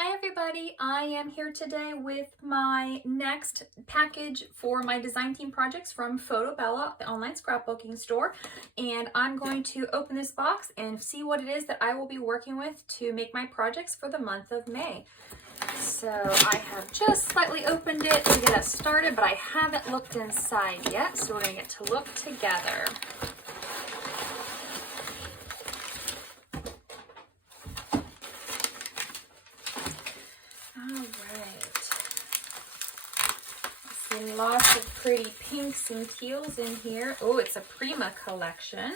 Hi everybody, I am here today with my next package for my design team projects from FotoBella, the online scrapbooking store. And I'm going to open this box and see what it is that I will be working with to make my projects for the month of May. So I have just slightly opened it to get us started, but I haven't looked inside yet. So we're gonna get to look together. All right. I see lots of pretty pinks and teals in here. Oh, it's a Prima collection.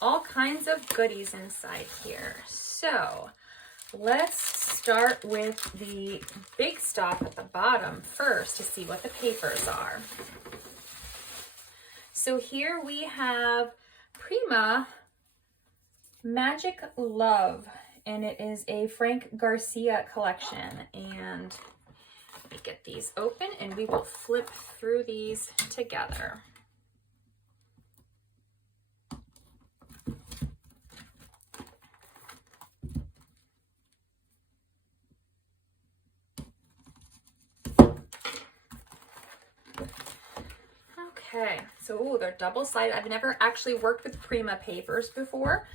All kinds of goodies inside here. So let's start with the big stop at the bottom first to see what the papers are. So here we have Prima Magic Love, and it is a Frank Garcia collection. And let me get these open and we will flip through these together. Okay, so they're double-sided. I've never actually worked with Prima papers before.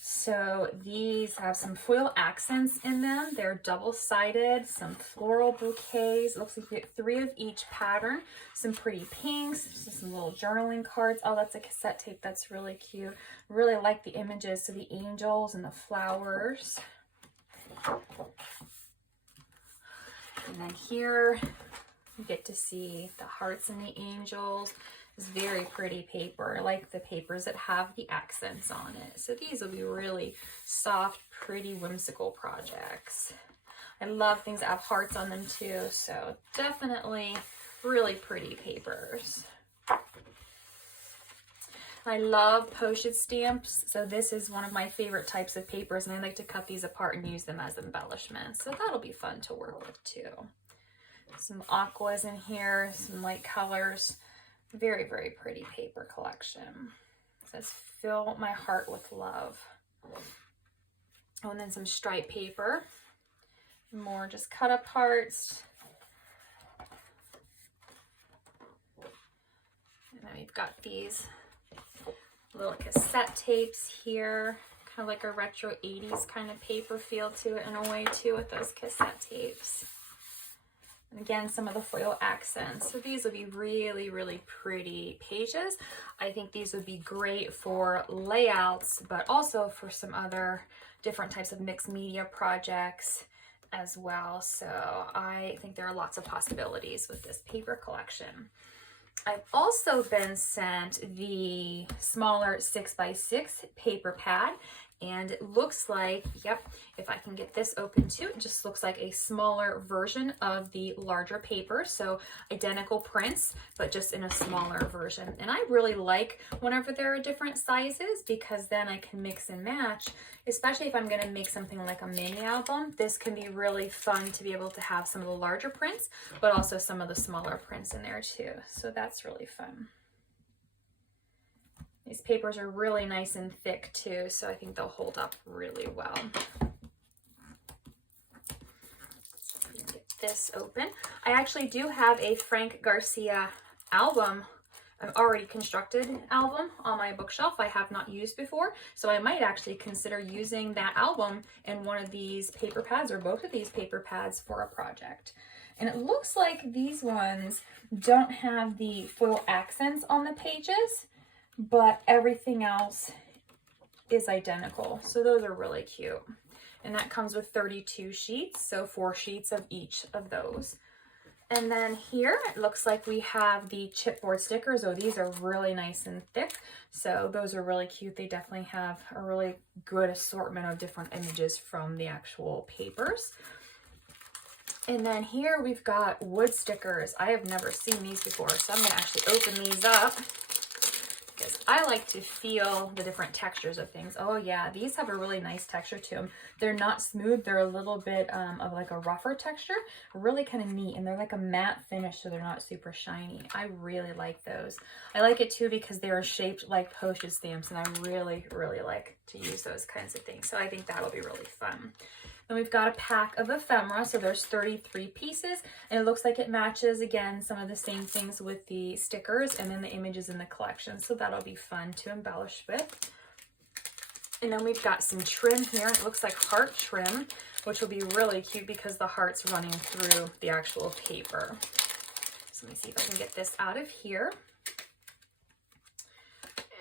So these have some foil accents in them. They're double-sided, some floral bouquets. It looks like you get 3 of each pattern. Some pretty pinks, some little journaling cards. Oh, that's a cassette tape. That's really cute. Really like the images. So the angels and the flowers. And then here you get to see the hearts and the angels. It's very pretty paper. I like the papers that have the accents on it. So these will be really soft, pretty, whimsical projects. I love things that have hearts on them too. So definitely really pretty papers. I love postage stamps. So this is one of my favorite types of papers, and I like to cut these apart and use them as embellishments. So that'll be fun to work with too. Some aquas in here, some light colors. Very, very pretty paper collection. It says, fill my heart with love. Oh, and then some striped paper. More just cut aparts. And then we've got these little cassette tapes here. Kind of like a retro 80s kind of paper feel to it in a way too with those cassette tapes. And again, some of the foil accents. So these will be really, really pretty pages. I think these would be great for layouts, but also for some other different types of mixed media projects as well. So I think there are lots of possibilities with this paper collection. I've also been sent the smaller 6x6 paper pad, and it looks like, yep, if I can get this open too, it just looks like a smaller version of the larger paper. So identical prints, but just in a smaller version. And I really like whenever there are different sizes, because then I can mix and match, especially if I'm going to make something like a mini album. This can be really fun to be able to have some of the larger prints, but also some of the smaller prints in there too. So that's really fun. These papers are really nice and thick too, so I think they'll hold up really well. Get this open. I actually do have a Frank Garcia album, an already constructed album on my bookshelf I have not used before, so I might actually consider using that album in one of these paper pads or both of these paper pads for a project. And it looks like these ones don't have the foil accents on the pages, but everything else is identical. So those are really cute. And that comes with 32 sheets, so 4 sheets of each of those. And then here, it looks like we have the chipboard stickers. Oh, these are really nice and thick. So those are really cute. They definitely have a really good assortment of different images from the actual papers. And then here we've got wood stickers. I have never seen these before, so I'm gonna actually open these up, because I like to feel the different textures of things. Oh yeah, these have a really nice texture to them. They're not smooth, they're a little bit of like a rougher texture. Really kind of neat, and they're like a matte finish, so they're not super shiny. I really like those. I like it too because they are shaped like postage stamps, and I really, really like to use those kinds of things. So I think that'll be really fun. Then we've got a pack of ephemera, so there's 33 pieces, and it looks like it matches, again, some of the same things with the stickers and then the images in the collection, so that'll be fun to embellish with. And then we've got some trim here. It looks like heart trim, which will be really cute because the heart's running through the actual paper. So let me see if I can get this out of here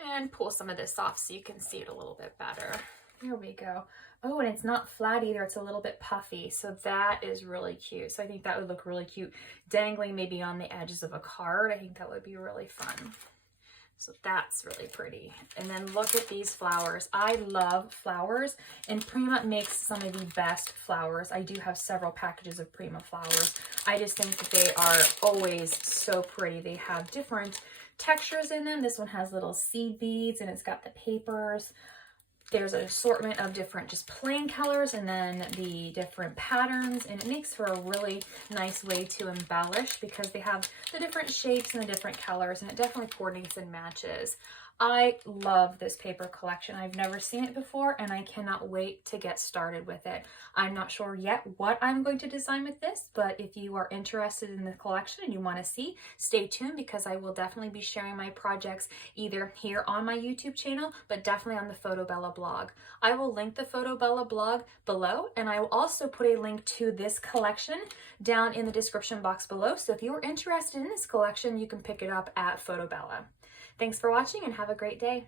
and pull some of this off so you can see it a little bit better. There we go. Oh, and it's not flat either. It's a little bit puffy. So that is really cute. So I think that would look really cute dangling maybe on the edges of a card. I think that would be really fun. So that's really pretty. And then look at these flowers. I love flowers, and Prima makes some of the best flowers. I do have several packages of Prima flowers. I just think that they are always so pretty. They have different textures in them. This one has little seed beads, and it's got the papers. There's an assortment of different just plain colors and then the different patterns, and it makes for a really nice way to embellish because they have the different shapes and the different colors, and it definitely coordinates and matches. I love this paper collection. I've never seen it before, and I cannot wait to get started with it. I'm not sure yet what I'm going to design with this, but if you are interested in the collection and you want to see, stay tuned because I will definitely be sharing my projects either here on my YouTube channel, but definitely on the FotoBella blog. I will link the FotoBella blog below, and I will also put a link to this collection down in the description box below. So if you are interested in this collection, you can pick it up at FotoBella. Thanks for watching and have a great day.